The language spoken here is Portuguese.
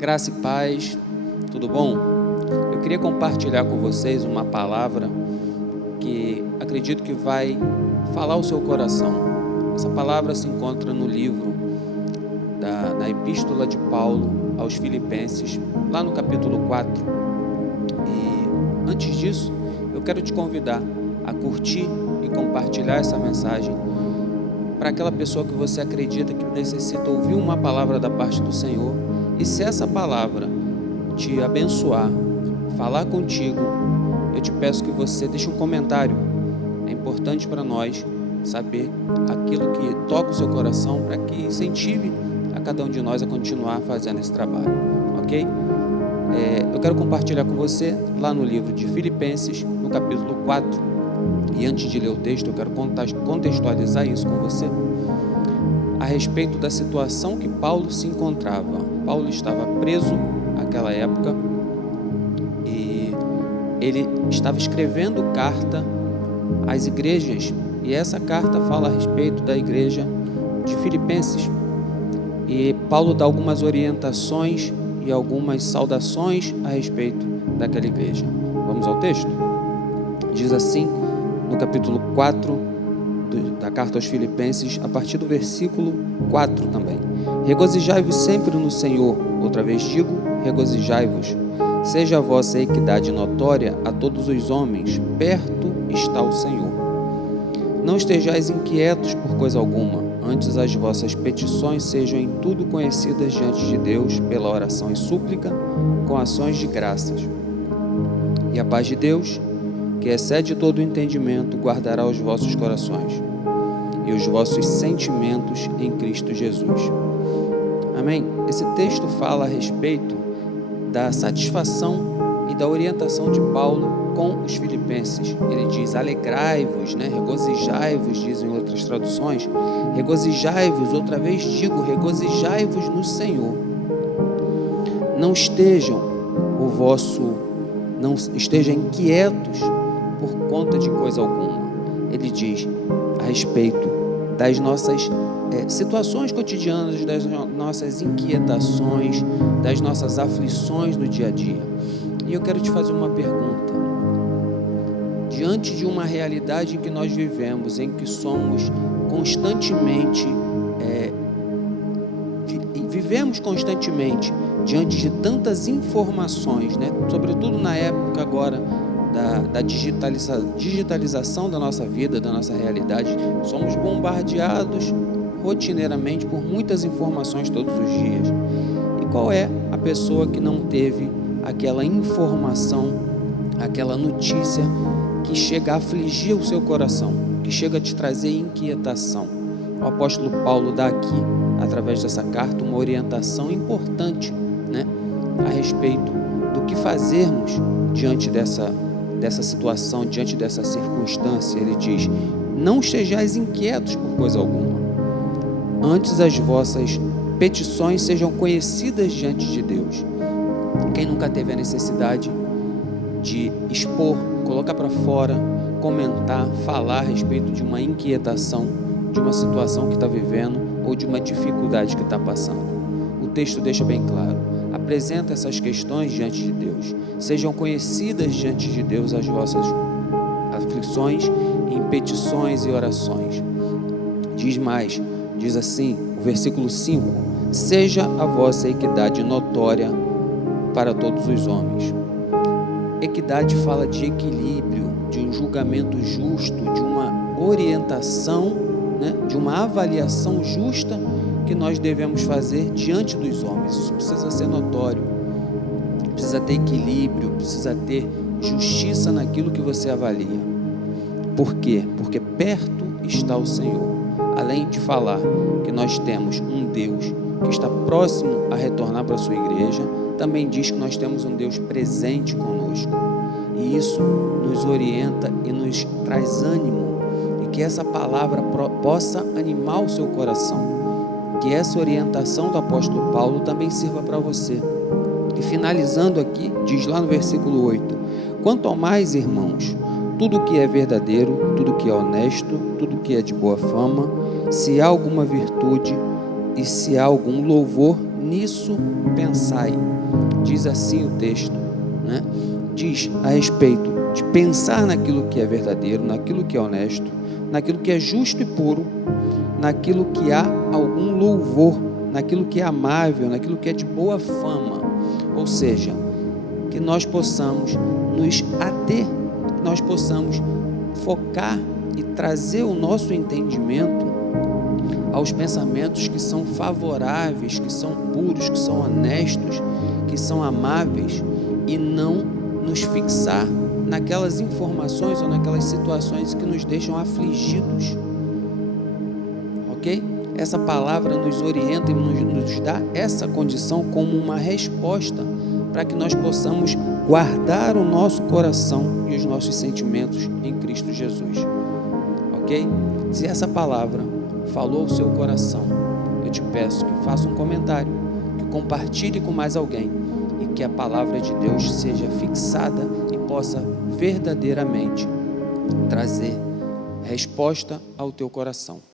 Graça e paz, tudo bom? Eu queria compartilhar com vocês uma palavra que acredito que vai falar o seu coração. Essa palavra se encontra no livro na Epístola de Paulo aos Filipenses, lá no capítulo 4. E antes disso, eu quero te convidar a curtir e compartilhar essa mensagem para aquela pessoa que você acredita que necessita ouvir uma palavra da parte do Senhor. E se essa palavra te abençoar, falar contigo, eu te peço que você deixe um comentário. É importante para nós saber aquilo que toca o seu coração, para que incentive a cada um de nós a continuar fazendo esse trabalho, ok? Eu quero compartilhar com você lá no livro de Filipenses, no capítulo 4. E antes de ler o texto, eu quero contextualizar isso com você a respeito da situação que Paulo se encontrava. Paulo estava preso naquela época e ele estava escrevendo carta às igrejas, e essa carta fala a respeito da igreja de Filipenses. E Paulo dá algumas orientações e algumas saudações a respeito daquela igreja. Vamos ao texto? Diz assim, no capítulo 4 da carta aos Filipenses, a partir do versículo 4 também: regozijai-vos sempre no Senhor. Outra vez digo, regozijai-vos. Seja a vossa equidade notória a todos os homens, perto está o Senhor. Não estejais inquietos por coisa alguma, antes as vossas petições sejam em tudo conhecidas diante de Deus, pela oração e súplica, com ações de graças. E a paz de Deus, que excede todo o entendimento, guardará os vossos corações e os vossos sentimentos em Cristo Jesus. Amém? Esse texto fala a respeito da satisfação e da orientação de Paulo com os filipenses. Ele diz: alegrai-vos, regozijai-vos, dizem outras traduções. Regozijai-vos, outra vez digo, regozijai-vos no Senhor. Não estejam inquietos por conta de coisa alguma. Ele diz a respeito das nossas situações cotidianas, das nossas inquietações, das nossas aflições do dia a dia. E eu quero te fazer uma pergunta. Diante de uma realidade em que nós vivemos, em que somos constantemente, vivemos constantemente diante de tantas informações, sobretudo na época agora da digitalização da nossa vida, da nossa realidade, somos bombardeados rotineiramente por muitas informações todos os dias. E qual é a pessoa que não teve aquela informação, aquela notícia que chega a afligir o seu coração, que chega a te trazer inquietação? O apóstolo Paulo dá aqui, através dessa carta, uma orientação importante, a respeito do que fazermos diante dessa situação, diante dessa circunstância. Ele diz: não estejais inquietos por coisa alguma, antes as vossas petições sejam conhecidas diante de Deus. Quem nunca teve a necessidade de expor, colocar para fora, comentar, falar a respeito de uma inquietação, de uma situação que está vivendo ou de uma dificuldade que está passando? O texto deixa bem claro: apresenta essas questões diante de Deus, sejam conhecidas diante de Deus as vossas aflições em petições e orações. Diz assim, o versículo 5: seja a vossa equidade notória para todos os homens. Equidade fala de equilíbrio, de um julgamento justo, de uma orientação, de uma avaliação justa que nós devemos fazer diante dos homens. Isso precisa ser notório, precisa ter equilíbrio, precisa ter justiça naquilo que você avalia. Por quê? Porque perto está o Senhor. Além de falar que nós temos um Deus que está próximo a retornar para a sua igreja, também diz que nós temos um Deus presente conosco. E isso nos orienta e nos traz ânimo, e que essa palavra possa animar o seu coração. Que essa orientação do apóstolo Paulo também sirva para você. E finalizando aqui, diz lá no versículo 8: quanto ao mais, irmãos, tudo que é verdadeiro, tudo que é honesto, tudo que é de boa fama, se há alguma virtude e se há algum louvor, nisso pensai. Diz assim o texto, né? Diz a respeito de pensar naquilo que é verdadeiro, naquilo que é honesto, naquilo que é justo e puro, naquilo que há algum louvor, naquilo que é amável, naquilo que é de boa fama. Ou seja, que nós possamos nos ater, que nós possamos focar e trazer o nosso entendimento aos pensamentos que são favoráveis, que são puros, que são honestos, que são amáveis, e não nos fixar naquelas informações ou naquelas situações que nos deixam afligidos. Ok? Essa palavra nos orienta e nos dá essa condição como uma resposta para que nós possamos guardar o nosso coração e os nossos sentimentos em Cristo Jesus. Ok? Se essa palavra falou ao seu coração, eu te peço que faça um comentário, que compartilhe com mais alguém e que a palavra de Deus seja fixada e possa verdadeiramente trazer resposta ao teu coração.